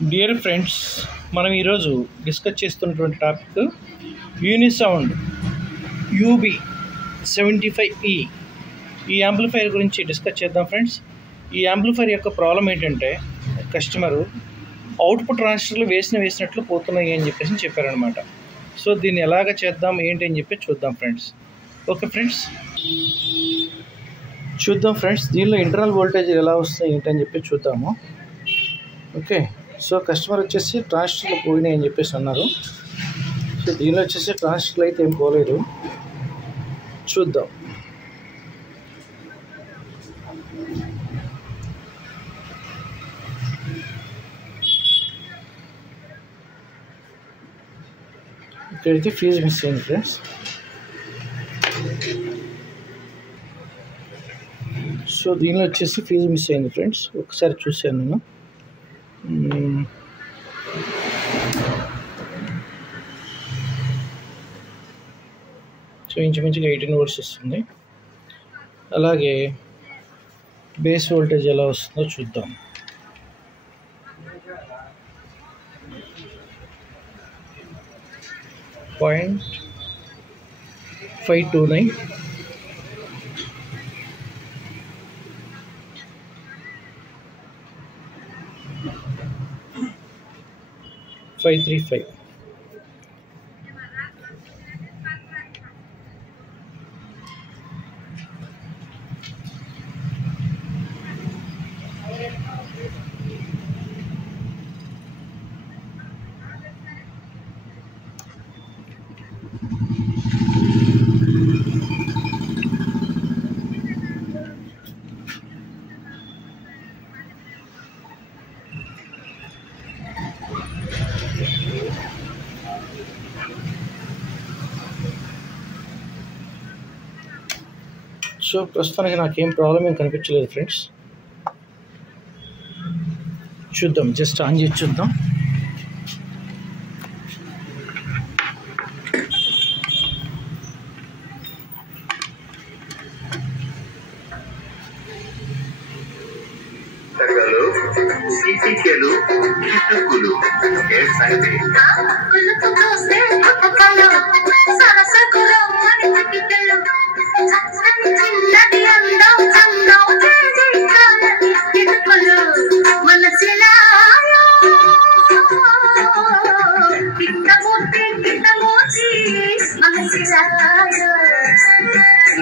Dear friends, మనం ఈరోజు discuss చేస్తున్నటువంటి టాపిక్ యూనిసౌండ్ ub-75 ఈ యాంప్లిఫైర్ గురించి డిస్కస్ చేద్దాం ఫ్రెండ్స్. ఈ యాంప్లిఫైర్ యొక్క ప్రాబ్లం ఏంటంటే, కస్టమరు అవుట్పుట్ ట్రాన్సిస్టర్లు వేసినట్లు పోతున్నాయి అని చెప్పేసి చెప్పారనమాట. సో దీన్ని ఎలాగ చేద్దాం ఏంటి అని చెప్పి చూద్దాం ఫ్రెండ్స్. ఓకే ఫ్రెండ్స్, చూద్దాం ఫ్రెండ్స్. దీనిలో ఇంటర్నల్ వోల్టేజ్ ఎలా వస్తాయి ఏంటి అని చెప్పి చూద్దాము. ఓకే, సో కస్టమర్ వచ్చేసి ట్రాన్సిస్టర్లు పోయినాయి అని చెప్పేసి అన్నారు. సో దీనిలో వచ్చేసి ట్రాన్సిస్టర్లు అయితే ఏం పోలేదు, చూద్దాం. ఇక్కడైతే ఫీజు మిస్ అయింది ఫ్రెండ్స్. సో దీనిలో వచ్చేసి ఫీజు మిస్ అయింది ఫ్రెండ్స్. ఒకసారి చూశాను నేను. సో ఇంచుమించుగా 18 volts వస్తుంది. అలాగే బేస్ వోల్టేజ్ ఎలా వస్తుందో చూద్దాం. .529 535. సో ప్రస్తుతానికి నాకేం ప్రాబ్లం ఏం కనిపించలేదు ఫ్రెండ్స్. చూద్దాం, జస్ట్ ఆన్ చేసి చూద్దాం.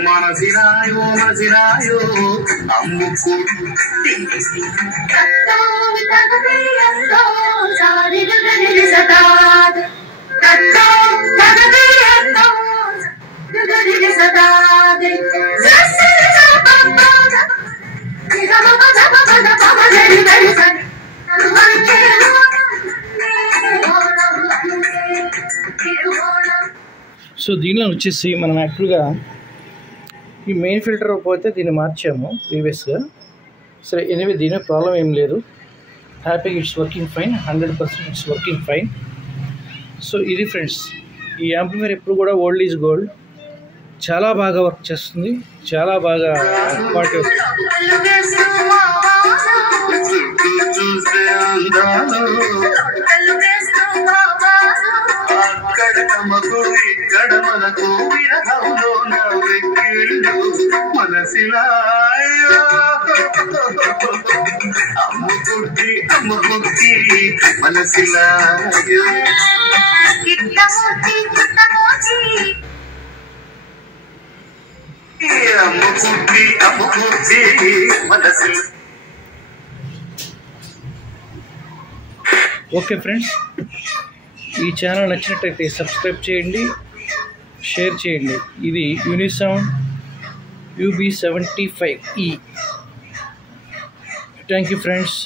మనసిరాయో సో దీనిలో వచ్చేసి మనం యాక్చువల్గా ఈ మెయిన్ ఫిల్టర్ పోతే దీన్ని మార్చాము ప్రీవియస్గా. సరే, ఎనివే దీని ప్రాబ్లం ఏం లేదు. హ్యాపీగా it's working fine, 100% it's working fine. So ఇది ఫ్రెండ్స్, ఈ యాంప్లిఫైర్ ఎప్పుడు కూడా ఓల్డ్ ఈజ్ గోల్డ్. చాలా బాగా వర్క్ చేస్తుంది, చాలా బాగా క్వాలిటీ వస్తుంది. ఓకే ఫ్రెండ్స్, ఈ ఛానల్ నచ్చినట్టయితే సబ్స్క్రైబ్ చేయండి, షేర్ చేయండి. ఇది యూనిసౌండ్ ub-75. Thank you friends.